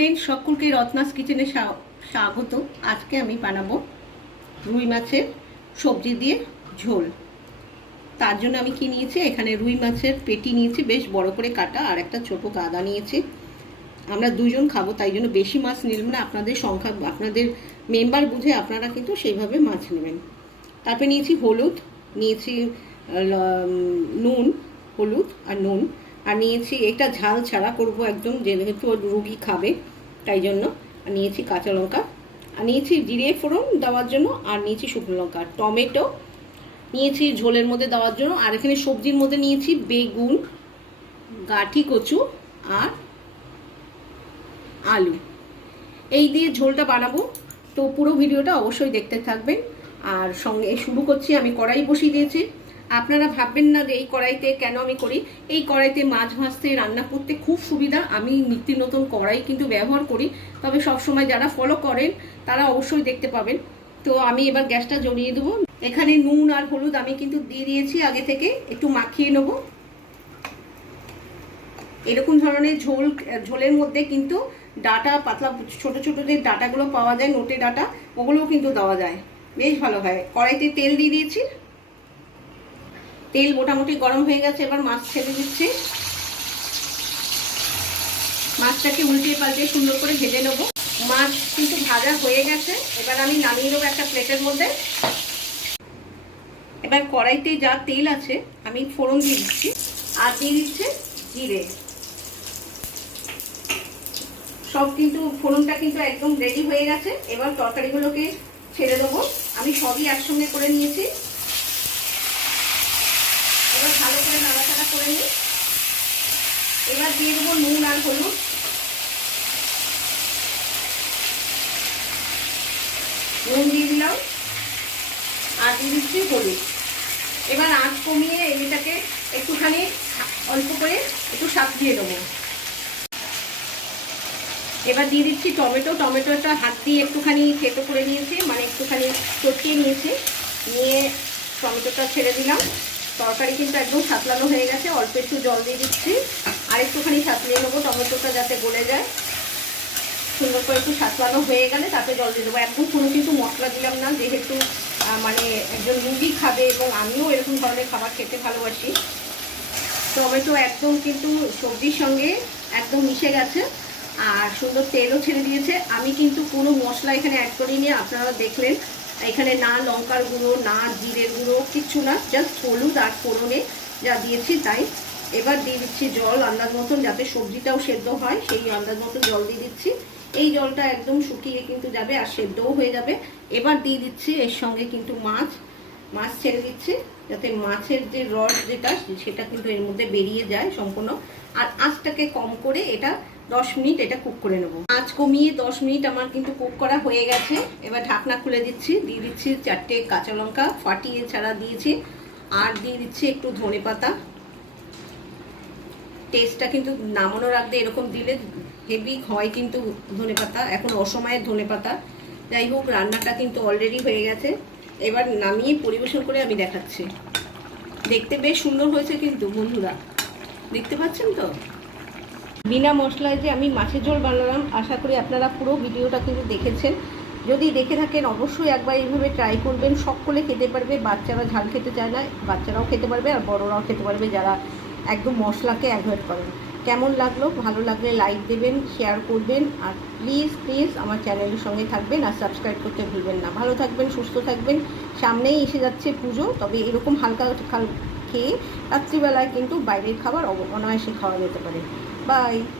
Friends সকলকে রত্নাস কিচেনে স্বাগত। আজকে আমি বানাবো রুই মাছের সবজি দিয়ে ঝোল। তার জন্য আমি কি নিয়েছি? এখানে রুই মাছের পেটি নিয়েছি, বেশ বড় করে কাটা, আর একটা ছোট গাদা নিয়েছি। আমরা দুজন খাব, তাই জন্য বেশি মাছ নিলাম না, আপনাদের সংখ্যা, আপনাদের মেম্বার বুঝে আপনারা কিন্তু সেইভাবে মাছ নেবেন। তারপরে নিয়েছি হলুদ, নিয়েছি নুন, হলুদ আর নুন। আর নিয়েছি এটা ঝাল ছাড়া করব একদম, যেহেতু রুগী খাবে, তাই জন্য। আর নিয়েছি কাঁচা লঙ্কা। আর নিয়েছি জিরে ফোড়ন দেওয়ার জন্য, আর নিয়েছি শুকনো লঙ্কা। টমেটো নিয়েছি ঝোলের মধ্যে দেওয়ার জন্য, আর এখানে সবজির মধ্যে নিয়েছি বেগুন, গাঠি কচু, আর আলু। এই দিয়ে ঝোলটা বানাবো। তো পুরো ভিডিওটা অবশ্যই দেখতে থাকবেন। আর সঙ্গে শুরু করছি, আমি কড়াই বসিয়ে দিয়েছি। আপনারা ভাববেন না যে এই কড়াইতে কেন আমি করি। এই কড়াইতে মাছ ভাজতে, রান্না করতে খুব সুবিধা। আমি নিত্য নতুন কড়াই কিন্তু ব্যবহার করি। তবে সবসময় যারা ফলো করেন, তারা অবশ্যই দেখতে পাবেন। তো আমি এবার গ্যাসটা জড়িয়ে দেবো। এখানে নুন আর হলুদ আমি কিন্তু দিয়ে দিয়েছি আগে থেকে। একটু মাখিয়ে নেব। এরকম ধরনের ঝোল, ঝোলের মধ্যে কিন্তু ডাটা, পাতলা ছোট ছোট যে ডাটাগুলো পাওয়া যায়, নোটে ডাটা, ওগুলোও কিন্তু দেওয়া যায়। বেশ ভালো হয়। কড়াইতে তেল দিয়ে দিয়েছি। তেল মোটামুটি গরম হয়ে গেছে, এবার মাছ ছেড়ে দিচ্ছি। মাছটাকে উল্টে পাল্টে সুন্দর করে ভেজে নেব। মাছ কিন্তু ভাজা হয়ে গেছে, এবার আমি নামিয়ে নেব একটা প্লেটের মধ্যে। এবার কড়াইতে যা তেল আছে, আমি ফোড়ন দিয়ে দিচ্ছি, আর দিয়ে দিচ্ছে জিরে। সব কিন্তু, ফোড়নটা কিন্তু একদম রেডি হয়ে গেছে। এবার তরকারিগুলোকে ছেড়ে দেবো। আমি সবই একসঙ্গে করে নিয়েছি। এবার ভালো করে নাড়াচাড়া করে নিই। এবার দিয়ে দেবো নুন আর হলুদ। নুন দিয়ে দিলাম। আর দিয়ে দিচ্ছি হলুদ। এবার আঁচ কমিয়ে এটাকে একটুখানি অল্প করে একটু সাজিয়ে দেবো। এবার দিয়ে দিচ্ছি টমেটো। টমেটোটা হাত দিয়ে একটুখানি থেতো করে নিয়েছি মানে একটুখানি চটকিয়ে নিয়েছি। নিয়ে টমেটোটা ছেড়ে দিলাম। তরকারি কিন্তু একদম সাতলানো হয়ে গেছে। অল্প একটু জল দিয়ে দিচ্ছি। আর একটুখানি সাতলিয়ে নেব, টমেটোটা যাতে গলে যায়। সুন্দর করে একটু সাতলানো হয়ে গেলে তাতে জল দিয়ে দেবো। একদম কোনো কিন্তু মশলা দিলাম না, যেহেতু মানে একজন রুগী খাবে এবং আমিও এরকম ধরনের খাবার খেতে ভালোবাসি। টমেটো একদম কিন্তু সবজির সঙ্গে একদম মিশে গেছে। আর সুন্দর তেলও ছেড়ে দিয়েছে। আমি কিন্তু কোনো মশলা এখানে অ্যাড করিনি, আপনারা দেখলেন। এখানে না লঙ্কার গুঁড়ো, না জিরের গুঁড়ো, কিচ্ছু না জাস্ট হলুদ আর ফোড়নে যা দিয়েছি তাই। এবার দিয়ে দিচ্ছি জল, আন্দাজ মতন যাতে সবজিটাও সেদ্ধ হয়, সেই আন্দাজ মতন জল দিয়ে দিচ্ছি। এই জলটা একদম শুকিয়ে কিন্তু যাবে আর সেদ্ধও হয়ে যাবে। এবার দিয়ে দিচ্ছি এর সঙ্গে কিন্তু মাছ মাছ ছেড়ে দিচ্ছি, যাতে মাছের যে রস যেটা, সেটা কিন্তু এর মধ্যে বেরিয়ে যায় সম্পূর্ণ। আর আঁচটাকে কম করে এটা দশ মিনিট এটা কুক করে নেব। আঁচ কমিয়ে দশ মিনিট আমার কিন্তু কুক করা হয়ে গেছে। এবার ঢাকনা খুলে দিচ্ছি। দিয়ে দিচ্ছি চারটে কাঁচা লঙ্কা, ফাটিয়ে ছাড়া দিয়েছি। আর দিয়ে দিচ্ছি একটু ধনে পাতা। টেস্টটা কিন্তু নামানোর আগে এরকম দিলে হেভি হয় কিন্তু ধনে পাতা। এখন অসময়ের ধনে পাতা। যাই হোক, রান্নাটা কিন্তু অলরেডি হয়ে গেছে। এবার নামিয়ে পরিবেশন করে আমি দেখাচ্ছি। দেখতে বেশ সুন্দর হয়েছে কিন্তু বন্ধুরা। দেখতে পাচ্ছেন তো? বিনা মশলায় যে আমি মাছের ঝোল বানালাম, আশা করি আপনারা পুরো ভিডিওটা কিন্তু দেখেছেন। যদি দেখে থাকেন, অবশ্যই একবার এইভাবে ট্রাই করবেন। সকলে খেতে পারবে, বাচ্চারা ঝাল খেতে চায় না, বাচ্চারাও খেতে পারবে আর বড়রাও খেতে পারবে যারা একদম মশলাকে অ্যাভয়েড করেন। কেমন লাগল? ভালো লাগলে লাইক দেবেন শেয়ার করবেন আর প্লিজ প্লিজ আমার চ্যানেলের সঙ্গে থাকবেন আর সাবস্ক্রাইব করতে ভুলবেন না। ভালো থাকবেন, সুস্থ থাকবেন। সামনেই এসে যাচ্ছে পুজো, তবে এরকম হালকা খেয়ে রাত্রিবেলায় কিন্তু বাইরের খাবার অনায়াসে খাওয়া যেতে পারে। Bye!